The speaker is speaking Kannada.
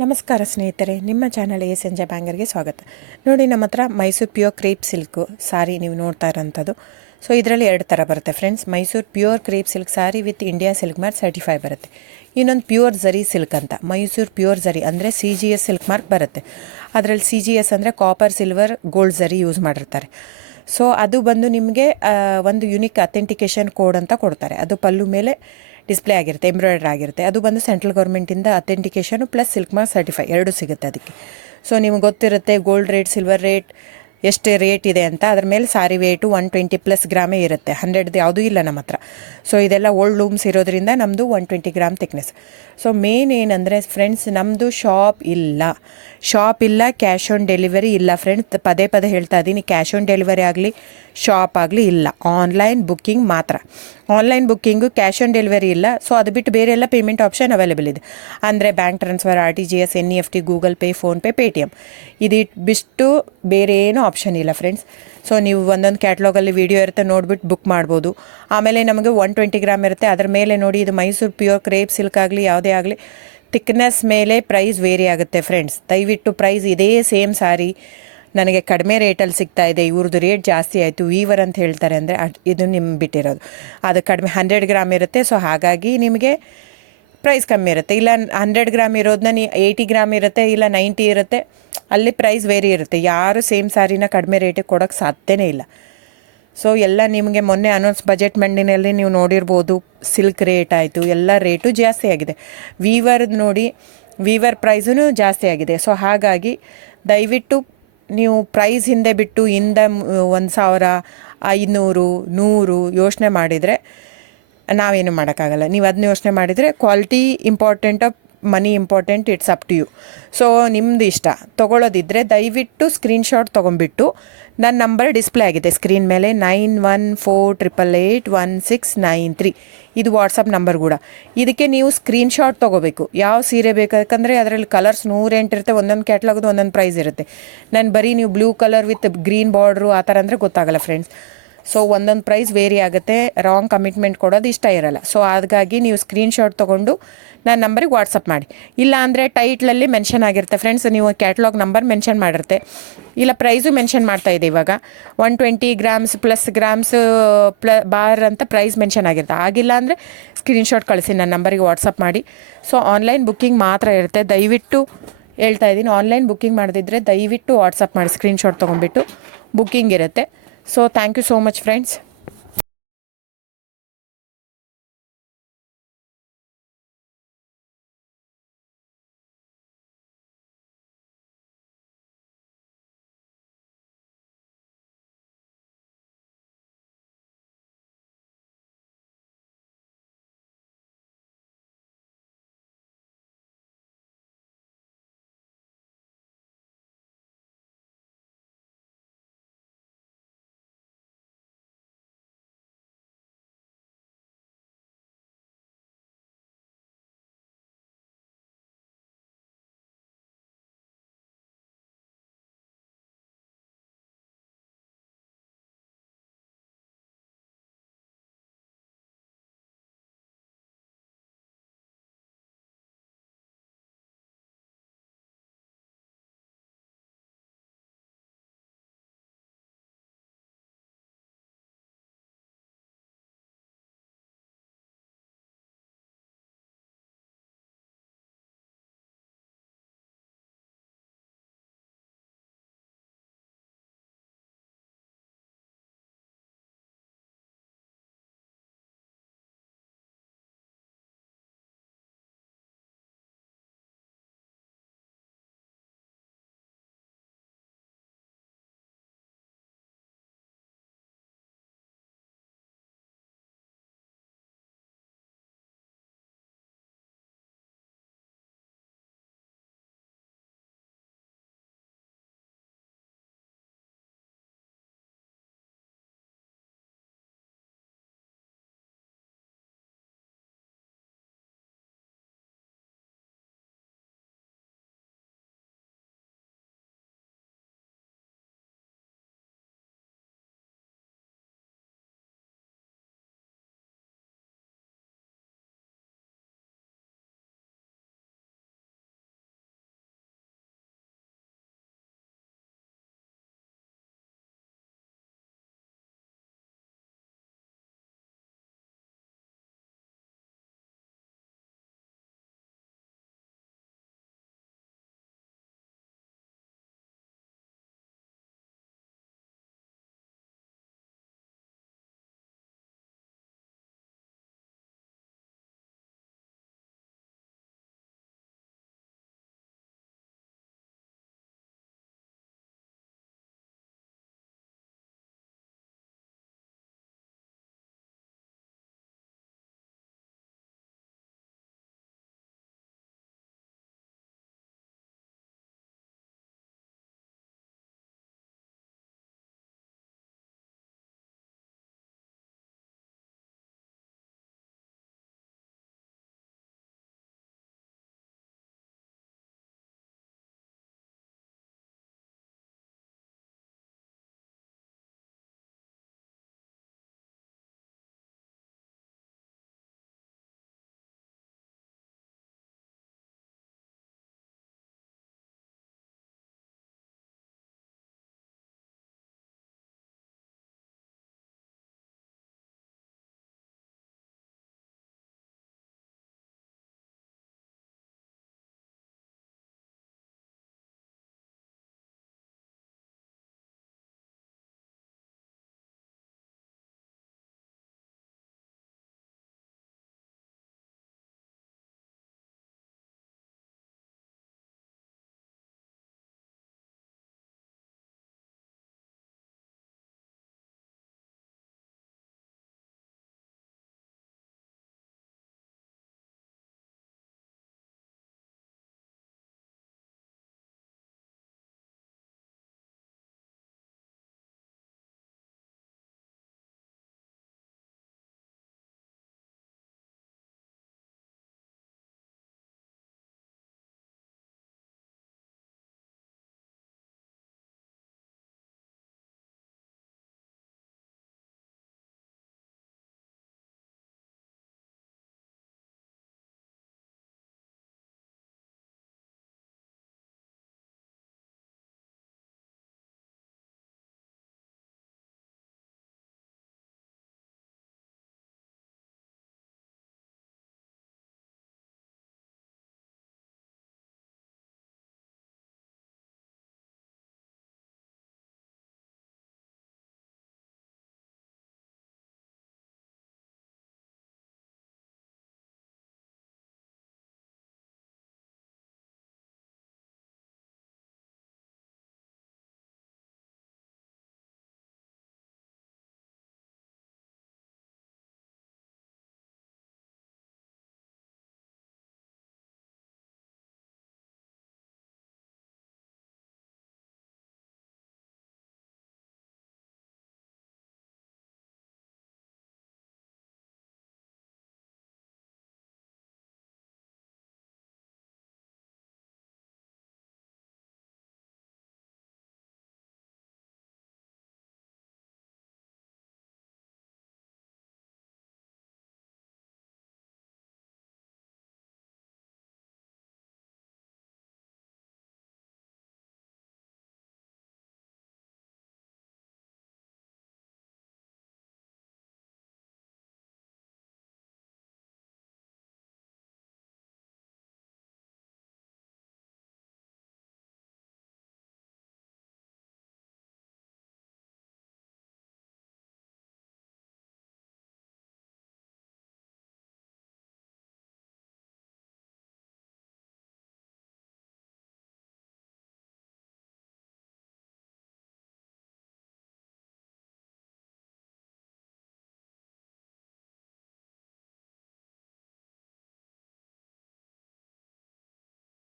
ನಮಸ್ಕಾರ ಸ್ನೇಹಿತರೆ, ನಿಮ್ಮ ಚಾನಲ್ ಸಂಜೆ ಬ್ಯಾಂಗರ್ಗೆ ಸ್ವಾಗತ. ನೋಡಿ, ನಮ್ಮ ಹತ್ರ ಮೈಸೂರು ಪ್ಯೂರ್ ಕ್ರೇಪ್ ಸಿಲ್ಕು ಸಾರಿ ನೀವು ನೋಡ್ತಾ ಇರೋಂಥದ್ದು. ಸೊ ಇದರಲ್ಲಿ ಎರಡು ಥರ ಬರುತ್ತೆ friends. Mysuru pure crepe silk sorry with India silk mark certify ಬರುತ್ತೆ. ಇನ್ನೊಂದು ಪ್ಯೂರ್ ಝರಿ ಸಿಲ್ಕ್ ಅಂತ, ಮೈಸೂರು ಪ್ಯೂರ್ ಝರಿ ಅಂದರೆ CGS ಸಿಲ್ಕ್ ಮಾರ್ಕ್ ಬರುತ್ತೆ. ಅದರಲ್ಲಿ CGS ಅಂದರೆ ಕಾಪರ್, ಸಿಲ್ವರ್, ಗೋಲ್ಡ್ ಝರಿ ಯೂಸ್ ಮಾಡಿರ್ತಾರೆ. ಸೊ ಅದು ಬಂದು ನಿಮಗೆ ಒಂದು ಯುನಿಕ್ ಅಥೆಂಟಿಕೇಷನ್ ಕೋಡ್ ಅಂತ ಕೊಡ್ತಾರೆ. ಅದು ಪಲ್ಲು ಮೇಲೆ ಡಿಸ್ಪ್ಲೇ ಆಗಿರುತ್ತೆ, ಎಂಬ್ರಾಯ್ಡ್ರಿ ಆಗಿರುತ್ತೆ. ಅದು ಬಂದು ಸೆಂಟ್ರಲ್ ಗೌರ್ಮೆಂಟಿಂದ ಅಥೆಂಟಿಕೇಷನು ಪ್ಲಸ್ ಸಿಲ್ಕ್ ಮಾರ್ಕ್ ಸರ್ಟಿಫೈ ಎರಡೂ ಸಿಗುತ್ತೆ ಅದಕ್ಕೆ. ಸೊ ನಿಮಗೆ ಗೊತ್ತಿರುತ್ತೆ ಗೋಲ್ಡ್ ರೇಟ್, ಸಿಲ್ವರ್ ರೇಟ್ ಎಷ್ಟು ರೇಟ್ ಇದೆ ಅಂತ. ಅದ್ರ ಮೇಲೆ ಸಾರಿ ವೇಟು 120+ ಗ್ರಾಮೇ ಇರುತ್ತೆ, 100 ಯಾವುದೂ ಇಲ್ಲ ನಮ್ಮ ಹತ್ರ. ಸೊ ಇದೆಲ್ಲ ಓಲ್ಡ್ ಲೂಮ್ಸ್ ಇರೋದ್ರಿಂದ ನಮ್ಮದು 120 ಗ್ರಾಮ್ ಥಿಕ್ನೆಸ್. ಸೊ ಮೇನ್ ಏನಂದರೆ ಫ್ರೆಂಡ್ಸ್, ನಮ್ಮದು ಶಾಪ್ ಇಲ್ಲ, ಕ್ಯಾಶ್ ಆನ್ ಡೆಲಿವರಿ ಇಲ್ಲ ಫ್ರೆಂಡ್ಸ್. ಪದೇ ಹೇಳ್ತಾ ಇದ್ದೀನಿ, ಕ್ಯಾಶ್ ಆನ್ ಡೆಲಿವರಿ ಆಗಲಿ ಶಾಪ್ ಆಗಲಿ ಇಲ್ಲ, ಆನ್ಲೈನ್ ಬುಕ್ಕಿಂಗ್ ಮಾತ್ರ. Online booking, cash on delivery ಇಲ್ಲ. ಸೊ ಅದು ಬಿಟ್ಟು ಬೇರೆ ಎಲ್ಲ ಪೇಮೆಂಟ್ ಆಪ್ಷನ್ ಅವೈಲೇಬಲ್ ಇದೆ. ಅಂದರೆ bank transfer, RTGS, NEFT, Google pay, PhonePe, Paytm. ಇದು ಬಿಟ್ಟು ಬೇರೆ ಏನೂ ಆಪ್ಷನ್ ಇಲ್ಲ ಫ್ರೆಂಡ್ಸ್. ಸೊ ನೀವು ಒಂದೊಂದು ಕ್ಯಾಟ್ಲಾಗಲ್ಲಿ ವೀಡಿಯೋ ಇರುತ್ತೆ, ನೋಡಿಬಿಟ್ಟು ಬುಕ್ ಮಾಡ್ಬೋದು. ಆಮೇಲೆ ನಮಗೆ 120 ಗ್ರಾಮ್ ಇರುತ್ತೆ. ಅದ್ರ ಮೇಲೆ ನೋಡಿ, ಇದು ಮೈಸೂರು ಪ್ಯೂರ್ ಕ್ರೇಪ್ ಸಿಲ್ಕ್ ಆಗಲಿ ಯಾವುದೇ ಆಗಲಿ ಥಿಕ್ನೆಸ್ ಮೇಲೆ ಪ್ರೈಸ್ ವೇರಿ ಆಗುತ್ತೆ ಫ್ರೆಂಡ್ಸ್. ದಯವಿಟ್ಟು ಪ್ರೈಸ್ ಇದೇ ಸೇಮ್ ಸಾರಿ ನನಗೆ ಕಡಿಮೆ ರೇಟಲ್ಲಿ ಸಿಗ್ತಾ ಇದೆ, ಇವ್ರದ್ದು ರೇಟ್ ಜಾಸ್ತಿ ಆಯಿತು ವೀವರ್ ಅಂತ ಹೇಳ್ತಾರೆ ಅಂದರೆ ಇದು ನಿಮ್ಮ ಬಿಟ್ಟಿರೋದು. ಅದು ಕಡಿಮೆ 100 ಗ್ರಾಮ್ ಇರುತ್ತೆ. ಸೊ ಹಾಗಾಗಿ ನಿಮಗೆ ಪ್ರೈಸ್ ಕಮ್ಮಿ ಇರುತ್ತೆ. ಇಲ್ಲ 100 ಗ್ರಾಮ್ ಇರೋದನ್ನ 80 ಗ್ರಾಮ್ ಇರುತ್ತೆ, ಇಲ್ಲ 90 ಇರುತ್ತೆ, ಅಲ್ಲಿ ಪ್ರೈಸ್ ವೇರಿ ಇರುತ್ತೆ. ಯಾರು ಸೇಮ್ ಸಾರಿನ ಕಡಿಮೆ ರೇಟಿಗೆ ಕೊಡೋಕ್ಕೆ ಸಾಧ್ಯನೇ ಇಲ್ಲ. ಸೊ ಎಲ್ಲ ನಿಮಗೆ ಮೊನ್ನೆ ಅನೌನ್ಸ್ ಬಜೆಟ್ ಮಂಡಿನಲ್ಲಿ ನೀವು ನೋಡಿರ್ಬೋದು, ಸಿಲ್ಕ್ ರೇಟ್ ಆಯಿತು, ಎಲ್ಲ ರೇಟು ಜಾಸ್ತಿ ಆಗಿದೆ. ವೀವರ್ದು ನೋಡಿ, ವೀವರ್ ಪ್ರೈಸೂ ಜಾಸ್ತಿ ಆಗಿದೆ. ಸೊ ಹಾಗಾಗಿ ದಯವಿಟ್ಟು ನೀವು ಪ್ರೈಸ್ ಹಿಂದೆ ಬಿಟ್ಟು 1,000, 500, 100 ಯೋಚನೆ ಮಾಡಿದರೆ ನಾವೇನು ಮಾಡೋಕ್ಕಾಗಲ್ಲ. ನೀವು ಅದನ್ನ ಯೋಚನೆ ಮಾಡಿದರೆ quality important, money important, it's up to you. So ನಿಮ್ಮದು ಇಷ್ಟ. ತೊಗೊಳ್ಳೋದಿದ್ದರೆ ದಯವಿಟ್ಟು ಸ್ಕ್ರೀನ್ಶಾಟ್ ತೊಗೊಂಬಿಟ್ಟು, ನನ್ನ ನಂಬರ್ ಡಿಸ್ಪ್ಲೇ ಆಗಿದೆ ಸ್ಕ್ರೀನ್ ಮೇಲೆ, 9148881693. ಇದು ವಾಟ್ಸಪ್ ನಂಬರ್ ಕೂಡ. ಇದಕ್ಕೆ ನೀವು ಸ್ಕ್ರೀನ್ಶಾಟ್ ತೊಗೋಬೇಕು. ಯಾವ ಸೀರೆ ಬೇಕಂದರೆ ಅದರಲ್ಲಿ ಕಲರ್ಸ್ 108 ಇರುತ್ತೆ, ಒಂದೊಂದು ಕ್ಯಾಟ್ಲಾಗದು ಒಂದೊಂದು ಪ್ರೈಸ್ ಇರುತ್ತೆ. ನಾನು ಬರೀ ನೀವು blue colour with green border ಆ ಥರ ಅಂದರೆ ಗೊತ್ತಾಗಲ್ಲ ಫ್ರೆಂಡ್ಸ್. ಸೊ ಒಂದೊಂದು ಪ್ರೈಸ್ ವೇರಿ ಆಗುತ್ತೆ, ರಾಂಗ್ ಕಮಿಟ್ಮೆಂಟ್ ಕೊಡೋದು ಇಷ್ಟ ಇರಲ್ಲ. ಸೊ ಹಾಗಾಗಿ ನೀವು ಸ್ಕ್ರೀನ್ಶಾಟ್ ತೊಗೊಂಡು ನನ್ನ ನಂಬರಿಗೆ ವಾಟ್ಸಪ್ ಮಾಡಿ. ಇಲ್ಲ ಅಂದರೆ ಟೈಟ್ಲಲ್ಲಿ ಮೆನ್ಷನ್ ಆಗಿರುತ್ತೆ ಫ್ರೆಂಡ್ಸ್, ನೀವು ಕ್ಯಾಟ್ಲಾಗ್ ನಂಬರ್ ಮೆನ್ಷನ್ ಮಾಡಿರುತ್ತೆ, ಇಲ್ಲ ಪ್ರೈಸು ಮೆನ್ಷನ್ ಮಾಡ್ತಾ ಇದೆ. ಇವಾಗ 120 ಗ್ರಾಮ್ಸ್ ಪ್ಲಸ್ ಗ್ರಾಮ್ಸ್ ಬಾರ್ ಅಂತ ಪ್ರೈಸ್ ಮೆನ್ಷನ್ ಆಗಿರುತ್ತೆ. ಆಗಿಲ್ಲ ಅಂದರೆ ಸ್ಕ್ರೀನ್ಶಾಟ್ ಕಳಿಸಿ, ನನ್ನ ನಂಬರಿಗೆ ವಾಟ್ಸಪ್ ಮಾಡಿ. ಸೊ ಆನ್ಲೈನ್ ಬುಕ್ಕಿಂಗ್ ಮಾತ್ರ ಇರುತ್ತೆ. ದಯವಿಟ್ಟು ಹೇಳ್ತಾ ಇದ್ದೀನಿ, ಆನ್ಲೈನ್ ಬುಕ್ಕಿಂಗ್ ಮಾಡದಿದ್ದರೆ ದಯವಿಟ್ಟು ವಾಟ್ಸಪ್ ಮಾಡಿ, ಸ್ಕ್ರೀನ್ಶಾಟ್ ತೊಗೊಂಡ್ಬಿಟ್ಟು ಬುಕ್ಕಿಂಗ್ ಇರುತ್ತೆ. So thank you so much friends.